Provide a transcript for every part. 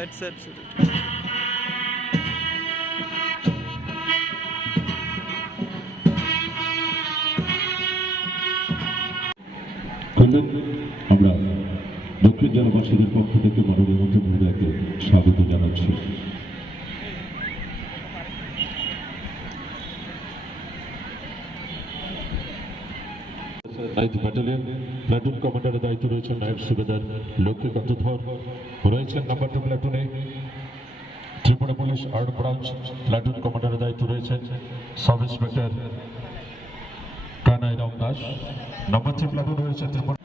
headset. আমরা দক্ষিণ জেলাবাসীদের পক্ষ থেকে মাননীয় মন্ত্রী মহোদয়কে স্বাগত জানাচ্ছি। নাইন্থ ব্যাটালিয়ন প্লাটুন কমান্ডারের দায়িত্ব রয়েছেন নায়ব সুবেদার লক্ষ্মীকান্ত ধর, রয়েছেন নাম্বার 2 প্লাটুনে Tripura police art branch platoon কমান্ডারের দায়িত্ব রয়েছেন sub inspector Kanai Ram Das, number 3 platoon রয়েছে ত্রিপুরা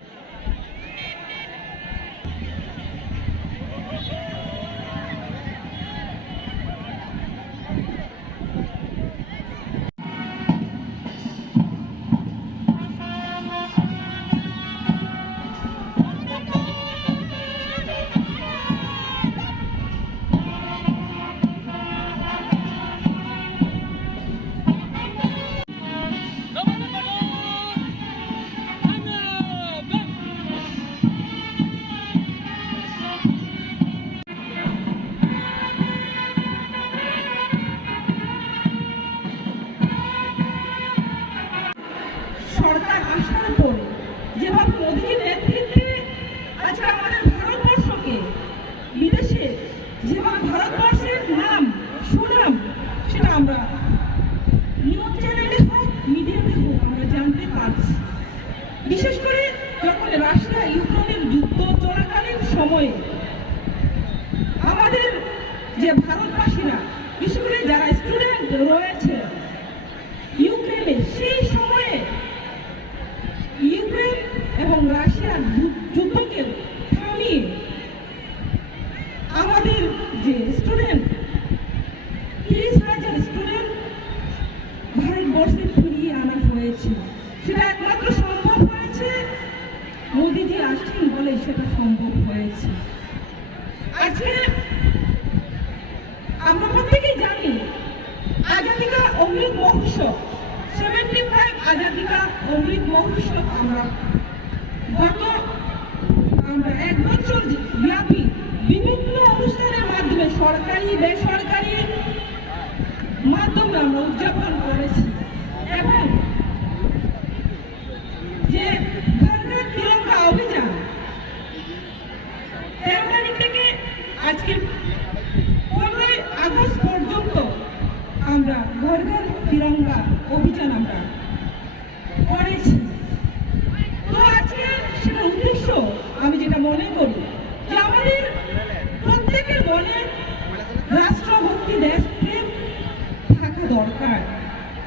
সরকার আসার পরে যেভাবে মোদীর নেতৃত্বে আজকে আমাদের ভারতবর্ষকে বিদেশে যেভাবে ভারতবর্ষের নাম সুনাম সেটা আমরা নিউজ চ্যানেলে হোক মিডিয়াতে হোক আমরা জানতে পারছি। বিশেষ করে যখন রাশিয়া ইউক্রেনের যুদ্ধ চলাকালীন সময়ে আমাদের যে ভারতবাসীরা বিশেষ করে যারা স্টুডেন্ট রয়েছে ইউক্রেনে, সেই সময়ে ইউক্রেন এবং রাশিয়ার যুদ্ধকে থামিয়ে আমাদের যে স্টুডেন্ট 30,000 স্টুডেন্ট ভারতবর্ষে ফিরিয়ে আনা হয়েছে। সেটা একমাত্র সম্ভব হয়েছে মোদীজি আসছেন বলে সেটা সম্ভব হয়েছে। আজকে আমরা প্রত্যেকেই জানি আজাদী কা অমৃত মহোৎসব 75 আজাদী কা অমৃত মহোৎসব আমরা এক বছর ব্যাপী বিভিন্ন অনুষ্ঠানের মাধ্যমে সরকারি বেসরকারি মাধ্যমে আমরা উদযাপন করেছি এবং যে ঘর ঘর তিরঙ্গা অভিযান 13 তারিখ থেকে আজকে 15 আগস্ট পর্যন্ত আমরা ঘর ঘর তিরঙ্গা অভিযান আমরা করেছি। তো আজকে সেটা উদ্দেশ্য আমি যেটা মনে করি যে আমাদের প্রত্যেকের মনে রাষ্ট্রভক্তি দেশপ্রেম থাকা দরকার,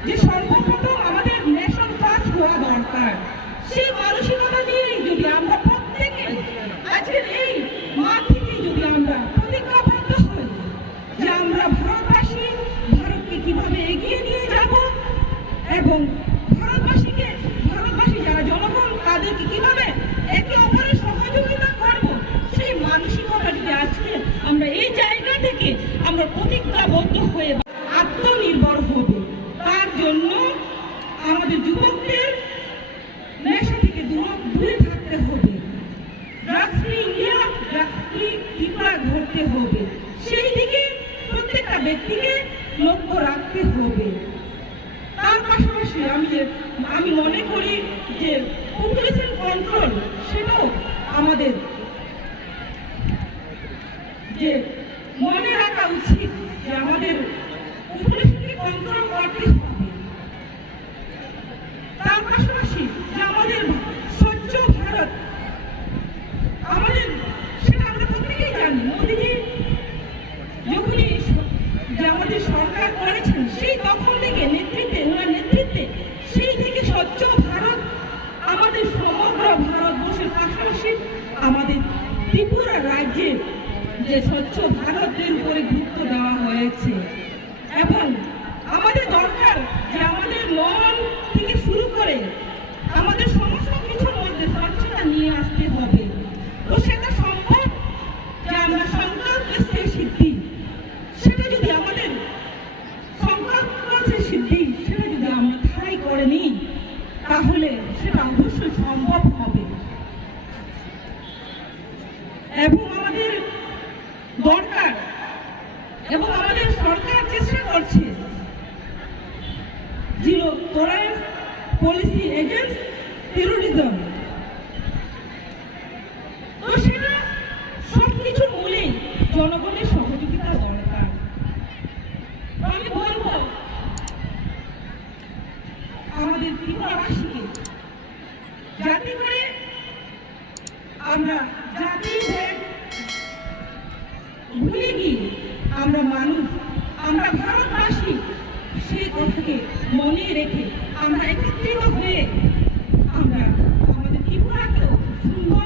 যে সর্বপ্রথম আমাদের নেশন ফার্স্ট হওয়া দরকার। সেই মানসিকতা নিয়েই যদি আমরা প্রত্যেকে আজকের এই মাঠ থেকে যদি আমরা প্রতিজ্ঞাবদ্ধ হই যে আমরা ভারতবাসী ভারতকে কিভাবে এগিয়ে নিয়ে যাব এবং ভারতবাসী যারা জনগণ তাদেরকে কিভাবে একে অপরের সহযোগিতা করব, সেই মানসিকতা যদি আজকে আমরা এই জায়গা থেকে আমরা প্রতিজ্ঞাবদ্ধ হয়ে আত্মনির্ভর হব, তার জন্য আমাদের যুবকদের নেশা থেকে দূরে থাকতে হবে, drugs free India drugs free Tripura ধরতে হবে, সেই দিকে প্রত্যেকটা ব্যক্তিকে লক্ষ্য রাখতে হবে। তার পাশাপাশি আমি মনে করি যে পপুলেশন কন্ট্রোল সেটাও আমাদের যে মনে রাখা উচিত যে আমাদের পপুলেশনকে কন্ট্রোল করতে হবে। তার পাশাপাশি যে আমাদের স্বচ্ছ ভারত আমাদের সেটা আমরা প্রত্যেকেই জানি মোদীজি যখনই যে আমাদের সরকার করেছেন সেই তখন থেকে নেতৃত্বে সেই থেকে স্বচ্ছ ভারত আমাদের সমগ্র ভারতবর্ষের পাশাপাশি আমাদের ত্রিপুরা রাজ্যে যে স্বচ্ছ ভারতের উপরে গুরুত্ব দেওয়া হয়েছে এবং আমাদের দরকার যে আমাদের মন থেকে শুরু করে আমাদের সমস্ত কিছুর মধ্যে স্বচ্ছতা নিয়ে আসতে হবে। তো সেটা সম্ভব যে আমরা সংকল্পের সে সিদ্ধি, সেটা যদি আমাদের সংকল্পের সিদ্ধি সেটা যদি আমরা ঠাঁই করে নিই তাহলে সেটা অবশ্যই সম্ভব হবে এবং আমাদের দরকার জনগণের সহযোগিতা দরকার। আমি বলবো আমাদের ত্রিপুরাবাসীকে, যাতে করে আমরা জাতিভেদ ভুলে গিয়ে আমরা মানুষ, আমরা ভারতবাসী, সেই কথাকে মনে রেখে আমরা একত্রিত হয়ে আমরা আমাদের ত্রিপুরাকেও সুন্দর